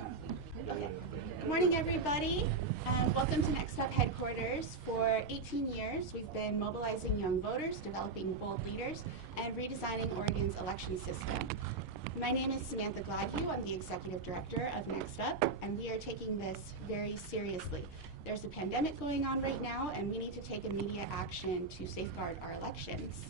Good morning, everybody. Welcome to Next Up Headquarters. For 18 years, we've been mobilizing young voters, developing bold leaders, and redesigning Oregon's election system. My name is Samantha Gladhue. I'm the Executive Director of Next Up, and we are taking this very seriously. There's a pandemic going on right now, and we need to take immediate action to safeguard our elections.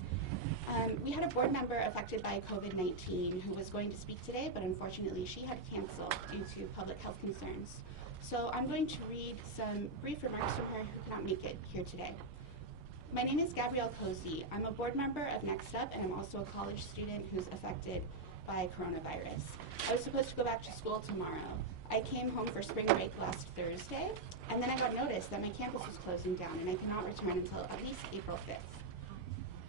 We had a board member affected by COVID-19 who was going to speak today, but unfortunately she had to cancel due to public health concerns. So I'm going to read some brief remarks from her who cannot make it here today. My name is Gabrielle Cozy. I'm a board member of Next Up, and I'm also a college student who's affected by coronavirus. I was supposed to go back to school tomorrow. I came home for spring break last Thursday, and then I got notice that my campus was closing down and I cannot return until at least April 5th.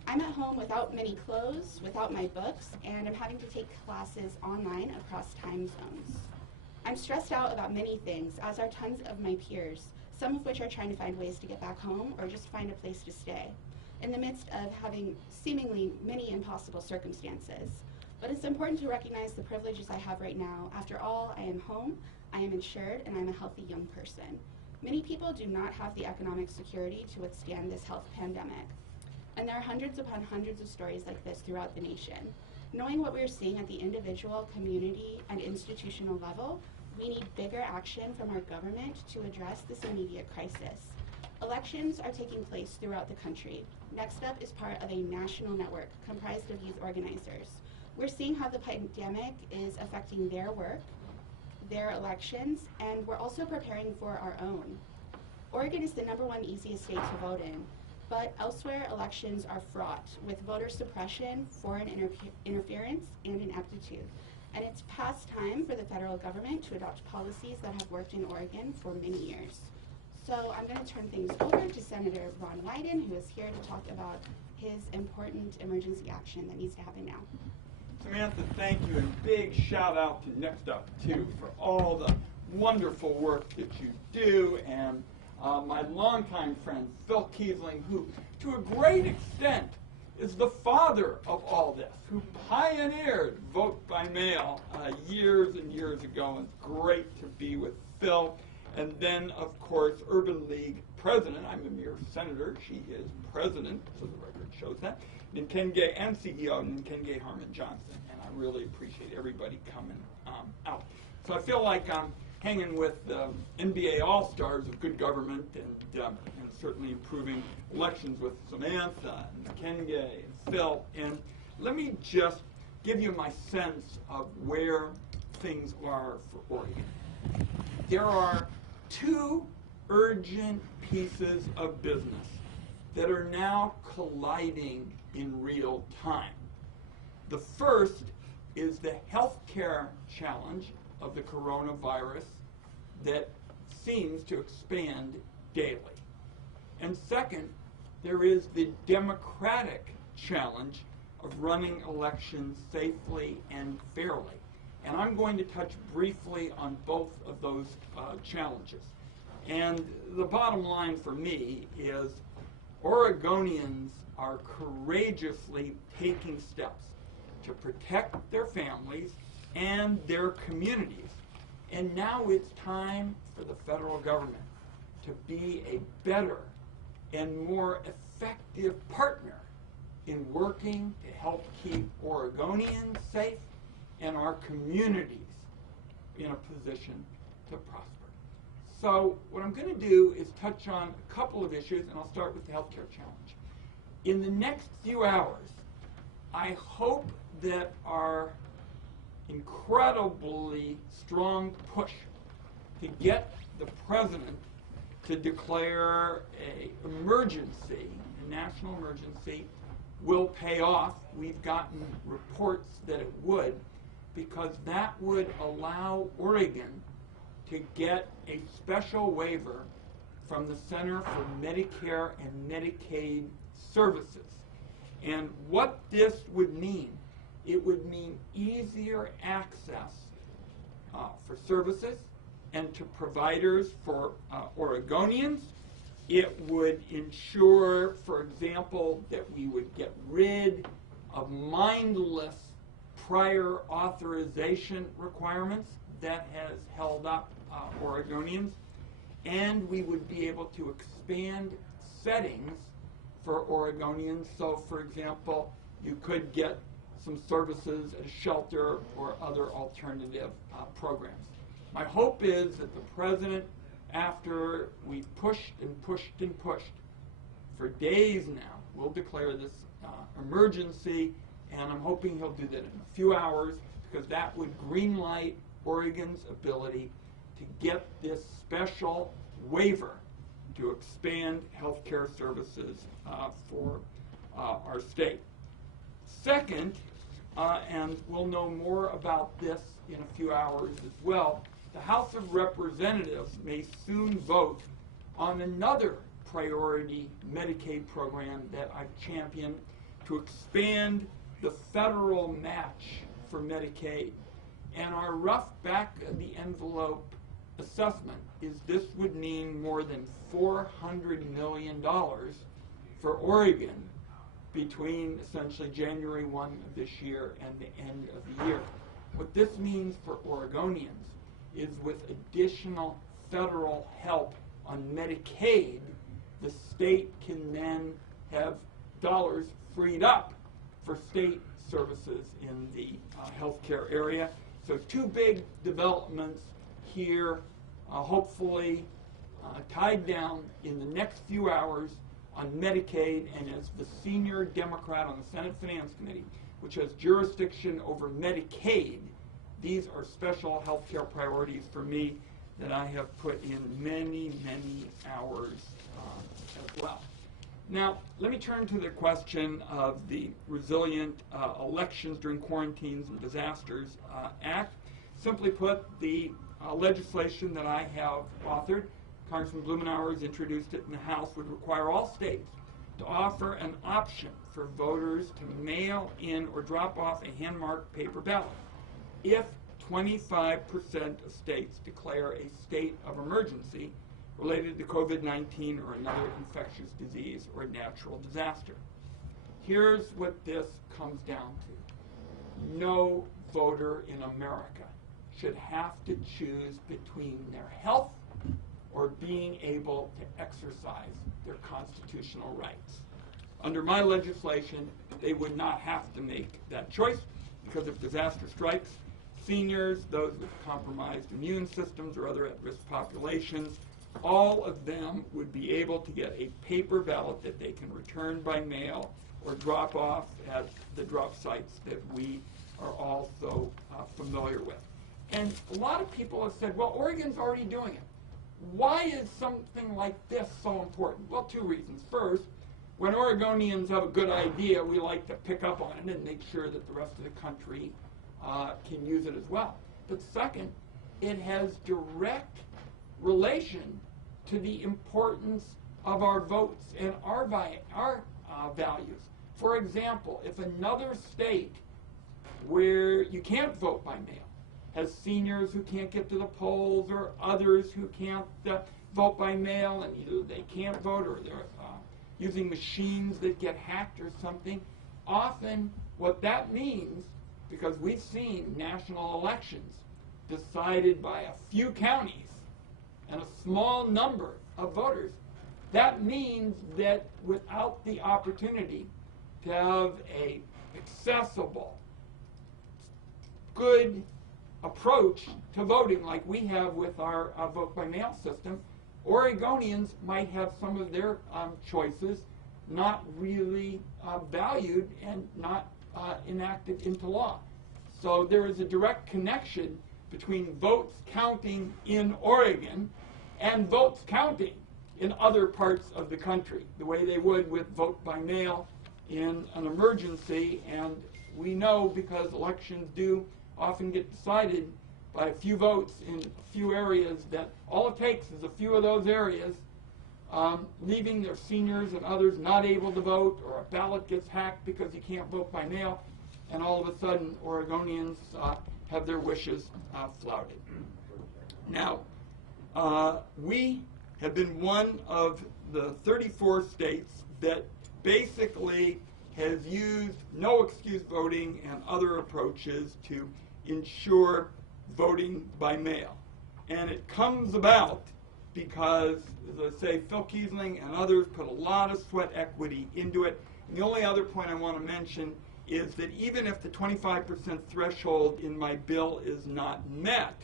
I'm at home without many clothes, without my books, and I'm having to take classes online across time zones. I'm stressed out about many things, as are tons of my peers, some of which are trying to find ways to get back home or just find a place to stay, in the midst of having seemingly many impossible circumstances. But it's important to recognize the privileges I have right now. After all, I am home, I am insured, and I'm a healthy young person. Many people do not have the economic security to withstand this health pandemic. And there are hundreds upon hundreds of stories like this throughout the nation. Knowing what we're seeing at the individual, community, and institutional level, we need bigger action from our government to address this immediate crisis. Elections are taking place throughout the country. Next Up is part of a national network comprised of youth organizers. We're seeing how the pandemic is affecting their work, their elections, and we're also preparing for our own. Oregon is the #1 easiest state to vote in. But elsewhere, elections are fraught with voter suppression, foreign interference, and ineptitude. And it's past time for the federal government to adopt policies that have worked in Oregon for many years. So I'm going to turn things over to Senator Ron Wyden, who is here to talk about his important emergency action that needs to happen now. Samantha, thank you, and big shout out to Next Up, too, for all the wonderful work that you do, and my longtime friend, Phil Kiesling, who, to a great extent, is the father of all this, who pioneered vote by mail years and years ago. It's great to be with Phil. And then, of course, Urban League president. I'm a mere senator. She is president, so the record shows that. Nkenge, and CEO Nkenge Harmon Johnson. And I really appreciate everybody coming out. So I feel like I'm hanging with NBA All-Stars of good government and certainly improving elections with Samantha and Nkenge and Phil. And let me just give you my sense of where things are for Oregon. There are two urgent pieces of business that are now colliding in real time. The first is the healthcare challenge of the coronavirus that seems to expand daily. And second, there is the democratic challenge of running elections safely and fairly. And I'm going to touch briefly on both of those challenges. And the bottom line for me is Oregonians are courageously taking steps to protect their families and their communities. And now it's time for the federal government to be a better and more effective partner in working to help keep Oregonians safe and our communities in a position to prosper. So what I'm going to do is touch on a couple of issues, and I'll start with the healthcare challenge. In the next few hours, I hope that our incredibly strong push to get the president to declare an emergency, a national emergency, will pay off. We've gotten reports that it would, because that would allow Oregon to get a special waiver from the Center for Medicare and Medicaid Services. And what this would mean, it would mean easier access for services and to providers for Oregonians. It would ensure, for example, that we would get rid of mindless prior authorization requirements. that has held up Oregonians, and we would be able to expand settings for Oregonians. So, for example, you could get some services at a shelter or other alternative programs. My hope is that the president, after we pushed and pushed and pushed for days now, will declare this emergency, and I'm hoping he'll do that in a few hours, because that would greenlight Oregon's ability to get this special waiver to expand healthcare services for our state. Second, and we'll know more about this in a few hours as well, the House of Representatives may soon vote on another priority Medicaid program that I've championed to expand the federal match for Medicaid. And our rough back-of-the-envelope assessment is this would mean more than $400 million for Oregon between essentially January 1 of this year and the end of the year. What this means for Oregonians is with additional federal help on Medicaid, the state can then have dollars freed up for state services in the healthcare area. So two big developments here, hopefully tied down in the next few hours on Medicaid, and as the senior Democrat on the Senate Finance Committee, which has jurisdiction over Medicaid, these are special healthcare priorities for me that I have put in many, many hours as well. Now, let me turn to the question of the Resilient Elections During Quarantines and Disasters Act. Simply put, the legislation that I have authored, Congressman Blumenauer has introduced it in the House, would require all states to offer an option for voters to mail in or drop off a hand-marked paper ballot if 25% of states declare a state of emergency related to COVID-19 or another infectious disease or natural disaster. Here's what this comes down to. No voter in America should have to choose between their health or being able to exercise their constitutional rights. Under my legislation, they would not have to make that choice, because if disaster strikes, seniors, those with compromised immune systems or other at-risk populations, all of them would be able to get a paper ballot that they can return by mail or drop off at the drop sites that we are all so familiar with. And a lot of people have said, well, Oregon's already doing it. Why is something like this so important? Well, two reasons. First, when Oregonians have a good idea, we like to pick up on it and make sure that the rest of the country can use it as well. But second, it has direct relation to the importance of our votes and our values. For example, if another state where you can't vote by mail has seniors who can't get to the polls or others who can't vote by mail, and either they can't vote or they're using machines that get hacked or something, often what that means, because we've seen national elections decided by a few counties and a small number of voters, that means that without the opportunity to have a accessible, good approach to voting like we have with our vote by mail system, Oregonians might have some of their choices not really valued and not enacted into law. So there is a direct connection between votes counting in Oregon and votes counting in other parts of the country, the way they would with vote by mail in an emergency. And we know, because elections do often get decided by a few votes in a few areas, that all it takes is a few of those areas leaving their seniors and others not able to vote, or a ballot gets hacked because you can't vote by mail, and all of a sudden Oregonians have their wishes flouted. Now, we have been one of the 34 states that basically has used no excuse voting and other approaches to ensure voting by mail. And it comes about because, as I say, Phil Kiesling and others put a lot of sweat equity into it. And the only other point I want to mention is that even if the 25% threshold in my bill is not met,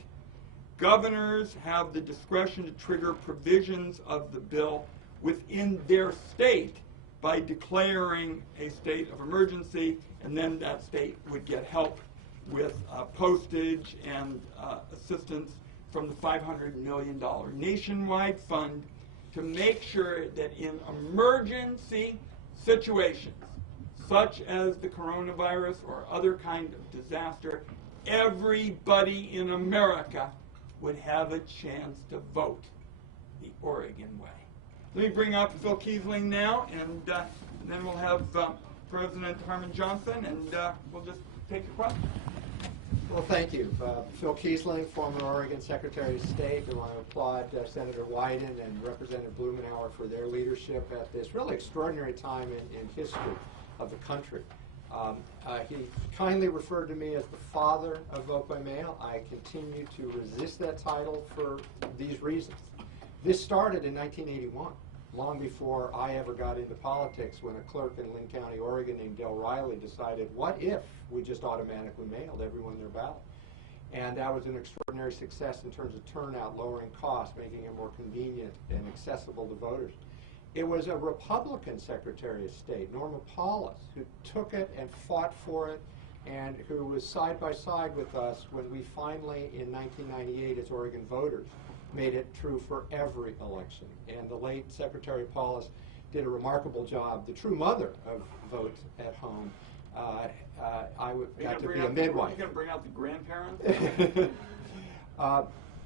governors have the discretion to trigger provisions of the bill within their state by declaring a state of emergency, and then that state would get help with postage and assistance from the $500 million nationwide fund to make sure that in emergency situations, such as the coronavirus or other kind of disaster, everybody in America would have a chance to vote the Oregon way. Let me bring up Phil Kiesling now, and then we'll have President Harmon Johnson, and we'll just take the questions. Well, thank you. Phil Kiesling, former Oregon Secretary of State. I want to applaud Senator Wyden and Representative Blumenauer for their leadership at this really extraordinary time in history of the country. He kindly referred to me as the father of vote by mail. I continue to resist that title for these reasons. This started in 1981, long before I ever got into politics, when a clerk in Linn County, Oregon named Del Riley decided, what if we just automatically mailed everyone their ballot? And that was an extraordinary success in terms of turnout, lowering costs, making it more convenient and accessible to voters. It was a Republican Secretary of State, Norma Paulus, who took it and fought for it, and who was side by side with us when we finally, in 1998, as Oregon voters, made it true for every election. And the late Secretary Paulus did a remarkable job, the true mother of vote at home. I got to be a midwife. Are you going to bring out the grandparents?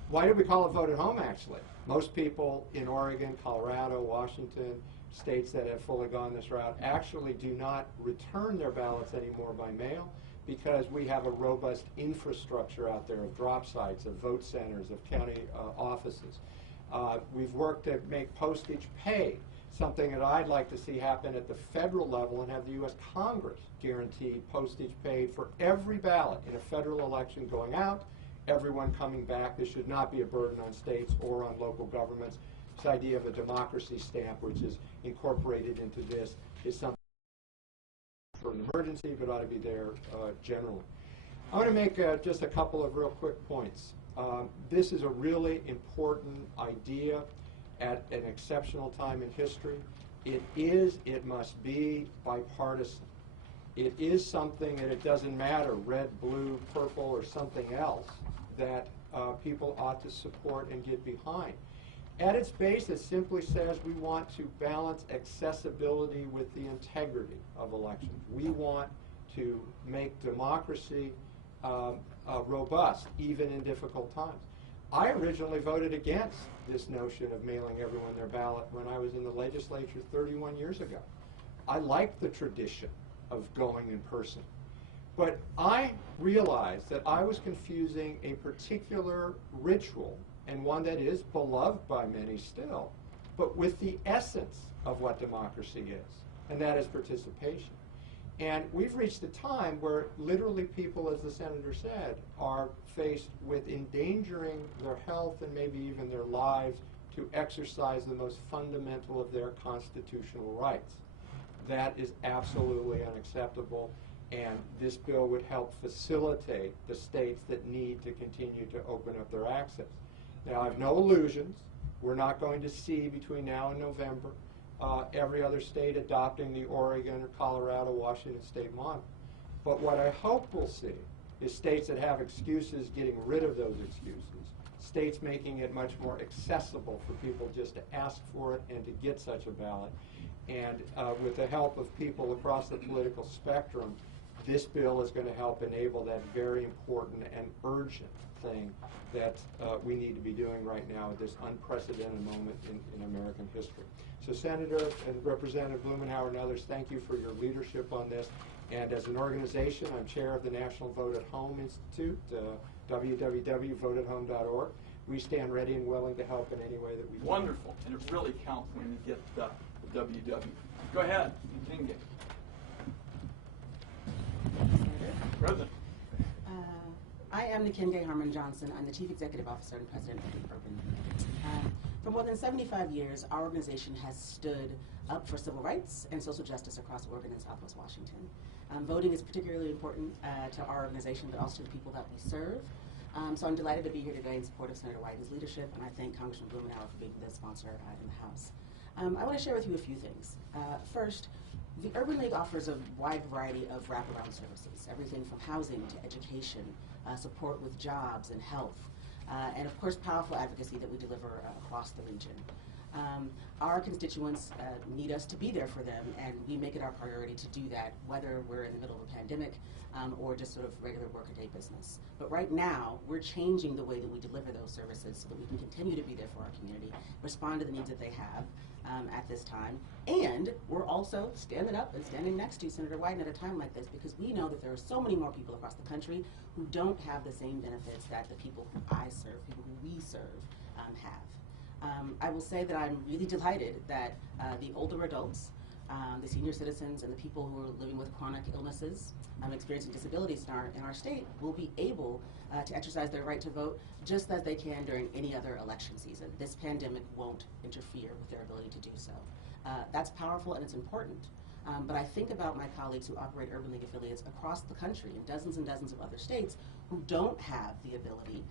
Why did we call it vote at home, actually? Most people in Oregon, Colorado, Washington, states that have fully gone this route, actually do not return their ballots anymore by mail, because we have a robust infrastructure out there of drop sites, of vote centers, of county offices. We've worked to make postage paid, something that I'd like to see happen at the federal level, and have the U.S. Congress guarantee postage paid for every ballot in a federal election going out, everyone coming back. This should not be a burden on states or on local governments. This idea of a democracy stamp, which is incorporated into this, is something for an emergency, but ought to be there generally. I want to make just a couple of real quick points. This is a really important idea at an exceptional time in history. It must be bipartisan. It is something that it doesn't matter, red, blue, purple, or something else, that people ought to support and get behind. At its base, it simply says we want to balance accessibility with the integrity of elections. We want to make democracy robust, even in difficult times. I originally voted against this notion of mailing everyone their ballot when I was in the legislature 31 years ago. I liked the tradition of going in person. But I realized that I was confusing a particular ritual, and one that is beloved by many still, but with the essence of what democracy is, and that is participation. And we've reached a time where literally people, as the senator said, are faced with endangering their health and maybe even their lives to exercise the most fundamental of their constitutional rights. That is absolutely unacceptable, and this bill would help facilitate the states that need to continue to open up their access. Now, I have no illusions. We're not going to see between now and November every other state adopting the Oregon or Colorado, Washington state model. But what I hope we'll see is states that have excuses getting rid of those excuses, states making it much more accessible for people just to ask for it and to get such a ballot. And with the help of people across the political spectrum, this bill is going to help enable that very important and urgent thing that we need to be doing right now at this unprecedented moment in American history. So Senator and Representative Blumenauer and others, thank you for your leadership on this. And as an organization, I'm chair of the National Vote at Home Institute, www.voteathome.org. We stand ready and willing to help in any way that we can. Wonderful, and it really counts when you get the WW. Go ahead, President. I am Nikenge Harmon Johnson. I'm the Chief Executive Officer and President of Urban. For more than 75 years, our organization has stood up for civil rights and social justice across Oregon and Southwest Washington. Voting is particularly important to our organization, but also to the people that we serve. So I'm delighted to be here today in support of Senator Wyden's leadership, and I thank Congressman Blumenauer for being the sponsor in the House. I want to share with you a few things. First, the Urban League offers a wide variety of wraparound services, everything from housing to education, support with jobs and health, and of course powerful advocacy that we deliver across the region. Our constituents need us to be there for them, and we make it our priority to do that, whether we're in the middle of a pandemic or just sort of regular workaday business. But right now, we're changing the way that we deliver those services so that we can continue to be there for our community, respond to the needs that they have at this time, and we're also standing up and standing next to Senator Wyden at a time like this, because we know that there are so many more people across the country who don't have the same benefits that the people who I serve, people who we serve, have. I will say that I'm really delighted that the older adults, the senior citizens, and the people who are living with chronic illnesses, experiencing disabilities in our state will be able to exercise their right to vote just as they can during any other election season. This pandemic won't interfere with their ability to do so. That's powerful and it's important. But I think about my colleagues who operate Urban League affiliates across the country in dozens and dozens of other states who don't have the ability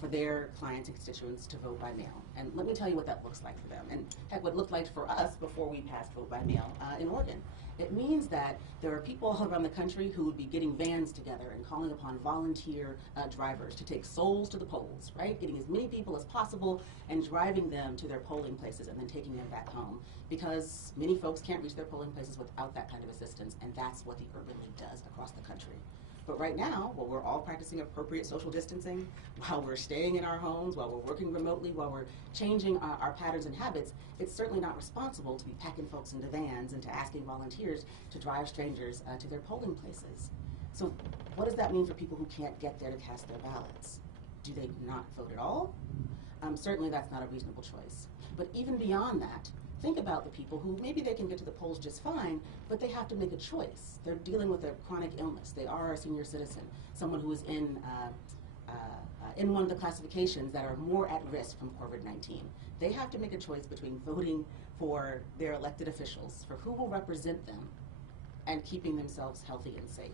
for their clients and constituents to vote by mail. And let me tell you what that looks like for them, and heck, what it looked like for us before we passed vote by mail in Oregon. It means that there are people all around the country who would be getting vans together and calling upon volunteer drivers to take souls to the polls, right? Getting as many people as possible and driving them to their polling places and then taking them back home, because many folks can't reach their polling places without that kind of assistance, and that's what the Urban League does across the country. But right now, while we're all practicing appropriate social distancing, while we're staying in our homes, while we're working remotely, while we're changing our patterns and habits, it's certainly not responsible to be packing folks into vans and to asking volunteers to drive strangers to their polling places. So what does that mean for people who can't get there to cast their ballots? Do they not vote at all? Certainly that's not a reasonable choice. But even beyond that, think about the people who maybe they can get to the polls just fine, but they have to make a choice. They're dealing with a chronic illness. They are a senior citizen, someone who is in one of the classifications that are more at risk from COVID-19. They have to make a choice between voting for their elected officials, for who will represent them, and keeping themselves healthy and safe.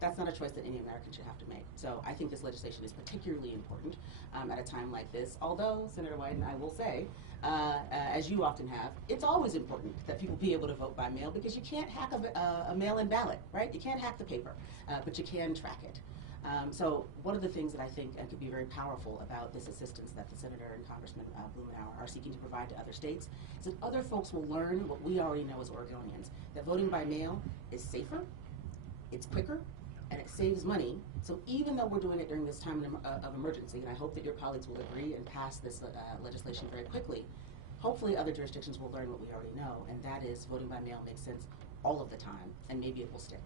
That's not a choice that any American should have to make. So I think this legislation is particularly important at a time like this. Although, Senator Wyden, I will say, as you often have, it's always important that people be able to vote by mail, because you can't hack a mail-in ballot, right? You can't hack the paper, but you can track it. So one of the things that I think could be very powerful about this assistance that the Senator and Congressman Blumenauer are seeking to provide to other states is that other folks will learn what we already know as Oregonians, that voting by mail is safer, it's quicker, and it saves money. So even though we're doing it during this time of emergency, and I hope that your colleagues will agree and pass this legislation very quickly, hopefully other jurisdictions will learn what we already know, and that is voting by mail makes sense all of the time, and maybe it will stick.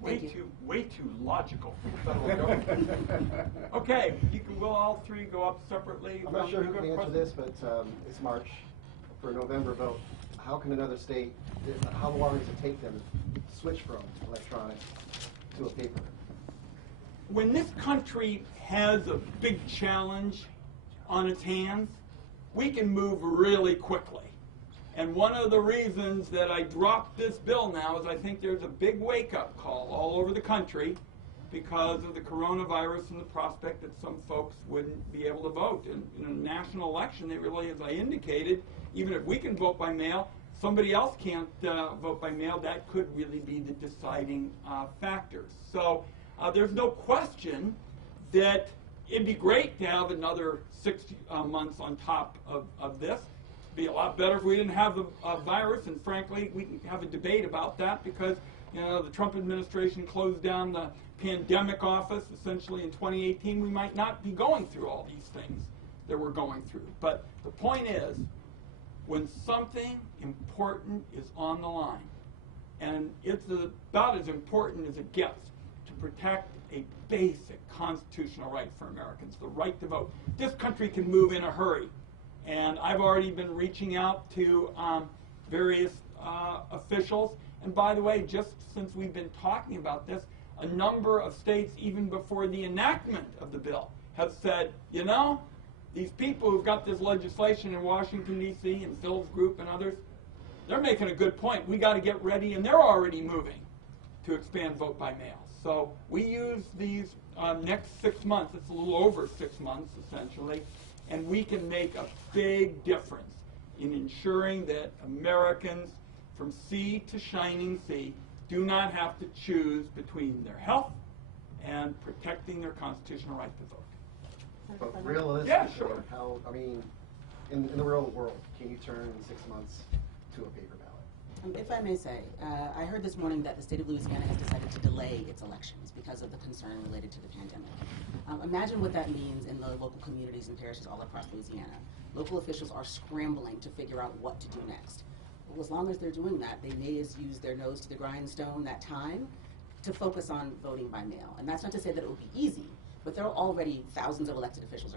Way too logical for the federal government. Okay, we'll all three go up separately. I'm not sure who can answer this, but it's March for a November vote. How can another state, how long does it take them to switch from electronic to a paper? When this country has a big challenge on its hands, we can move really quickly. And one of the reasons that I dropped this bill now is I think there's a big wake-up call all over the country because of the coronavirus and the prospect that some folks wouldn't be able to vote. And in a national election, they really, as I indicated, even if we can vote by mail, somebody else can't vote by mail. That could really be the deciding factor. So there's no question that it'd be great to have another 6 months on top of this. Be a lot better if we didn't have the virus, and frankly, we can have a debate about that because, you know, the Trump administration closed down the pandemic office essentially in 2018. We might not be going through all these things that we're going through. But the point is, when something important is on the line, and it's about as important as it gets to protect a basic constitutional right for Americans, the right to vote, this country can move in a hurry. And I've already been reaching out to various officials. And by the way, just since we've been talking about this, a number of states, even before the enactment of the bill, have said, you know, these people who've got this legislation in Washington, D.C., and Phil's group and others, they're making a good point. We got to get ready, and they're already moving to expand vote by mail. So we use these next 6 months. It's a little over 6 months, essentially, and we can make a big difference in ensuring that Americans from sea to shining sea do not have to choose between their health and protecting their constitutional right to vote. But realistically, Yeah, sure. how, I mean, in the real world, can you turn in 6 months to a paper ballot? If I may say, I heard this morning that the state of Louisiana has decided to delay its elections because of the concern related to the pandemic. Imagine what that means in the local communities and parishes all across Louisiana. Local officials are scrambling to figure out what to do next. Well, as long as they're doing that, they may as use their nose to the grindstone that time to focus on voting by mail. And that's not to say that it will be easy, but there are already thousands of elected officials,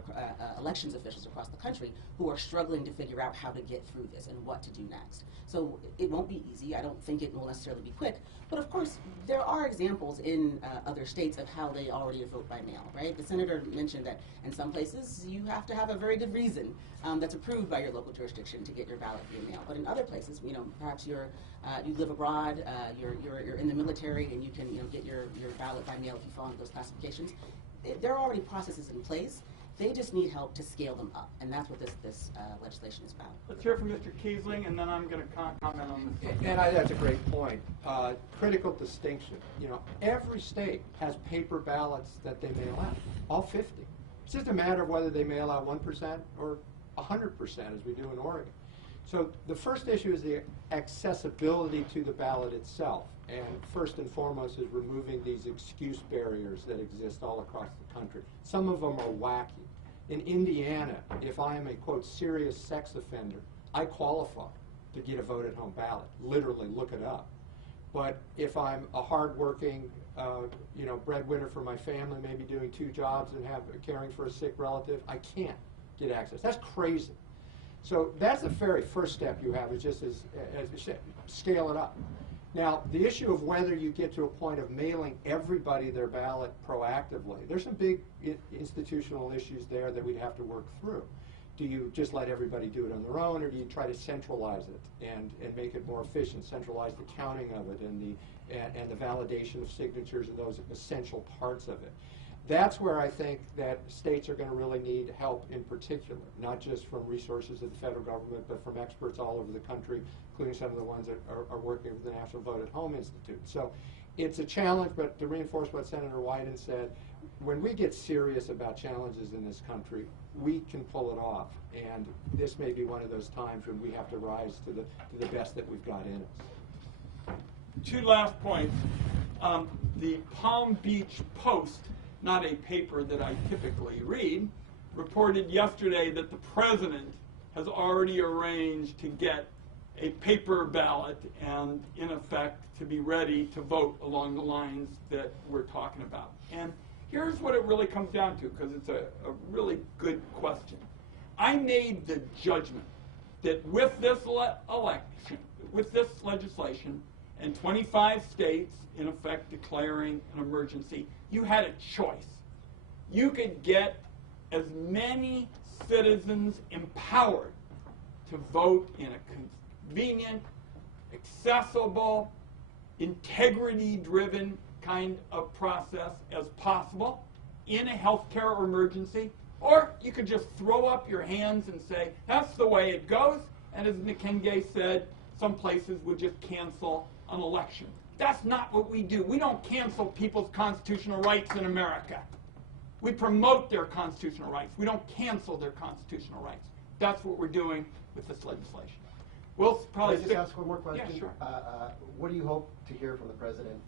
elections officials across the country who are struggling to figure out how to get through this and what to do next. So it won't be easy. I don't think it will necessarily be quick. But of course, there are examples in other states of how they already vote by mail, right? The senator mentioned that in some places you have to have a very good reason that's approved by your local jurisdiction to get your ballot via mail. But in other places, you know, perhaps you live abroad, you're in the military, and you can get your ballot by mail if you fall into those classifications. There are already processes in place. They just need help to scale them up, and that's what this legislation is about. Let's hear from Mr. Kiesling, and then I'm going to comment on this. And that's a great point. Critical distinction. You know, every state has paper ballots that they mail out, all 50. It's just a matter of whether they mail out 1% or 100%, as we do in Oregon. So the first issue is the accessibility to the ballot itself. And first and foremost is removing these excuse barriers that exist all across the country. Some of them are wacky. In Indiana, if I am a, quote, serious sex offender, I qualify to get a vote-at-home ballot. Literally, look it up. But if I'm a hardworking, breadwinner for my family, maybe doing 2 jobs and caring for a sick relative, I can't get access. That's crazy. So that's the very first step you have, is just as you said, scale it up. Now, the issue of whether you get to a point of mailing everybody their ballot proactively, there's some big institutional issues there that we'd have to work through. Do you just let everybody do it on their own, or do you try to centralize it and make it more efficient, centralize the counting of it and the validation of signatures and those essential parts of it? That's where I think that states are going to really need help in particular, not just from resources of the federal government, but from experts all over the country, including some of the ones that are working with the National Vote at Home Institute. So it's a challenge, but to reinforce what Senator Wyden said, when we get serious about challenges in this country, we can pull it off. And this may be one of those times when we have to rise to the best that we've got in us. 2 last points. The Palm Beach Post, not a paper that I typically read, reported yesterday that the president has already arranged to get a paper ballot and, in effect, to be ready to vote along the lines that we're talking about. And here's what it really comes down to, because it's a really good question. I made the judgment that with this election, with this legislation, and 25 states, in effect, declaring an emergency, you had a choice. You could get as many citizens empowered to vote in a convenient, accessible, integrity-driven kind of process as possible in a healthcare emergency, or you could just throw up your hands and say, that's the way it goes, and as McKengay said, some places would just cancel an election. That's not what we do. We don't cancel people's constitutional rights in America. We promote their constitutional rights. We don't cancel their constitutional rights. That's what we're doing with this legislation. We'll probably Can I just ask one more question? Yeah, sure. What do you hope to hear from the president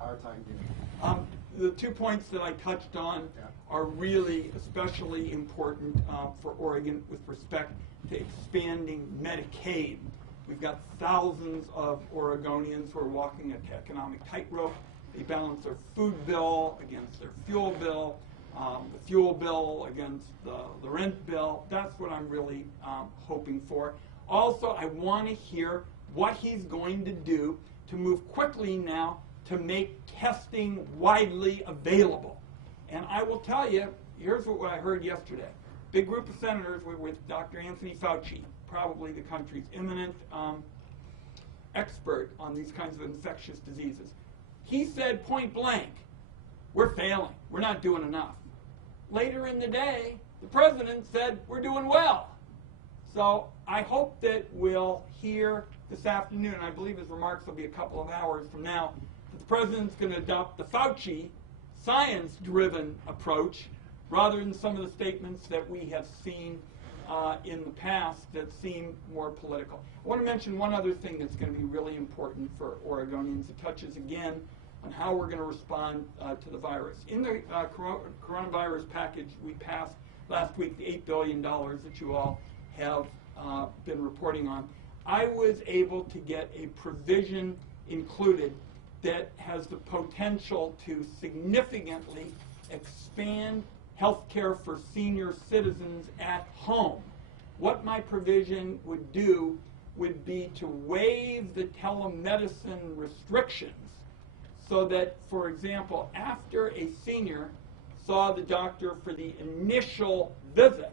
our time here? The 2 points that I touched on are really especially important for Oregon with respect to expanding Medicaid. We've got thousands of Oregonians who are walking an economic tightrope. They balance their food bill against their fuel bill, the fuel bill against the rent bill. That's what I'm really hoping for. Also, I want to hear what he's going to do to move quickly now to make testing widely available. And I will tell you, here's what I heard yesterday. Big group of senators with Dr. Anthony Fauci, probably the country's eminent expert on these kinds of infectious diseases. He said point blank, we're failing. We're not doing enough. Later in the day, the president said we're doing well. So I hope that we'll hear this afternoon, and I believe his remarks will be a couple of hours from now, that the president's going to adopt the Fauci science-driven approach rather than some of the statements that we have seen in the past that seem more political. I want to mention one other thing that's going to be really important for Oregonians. It touches again on how we're going to respond to the virus. In the coronavirus package we passed last week, the $8 billion that you all have been reporting on, I was able to get a provision included that has the potential to significantly expand health care for senior citizens at home. What my provision would do would be to waive the telemedicine restrictions so that, for example, after a senior saw the doctor for the initial visit,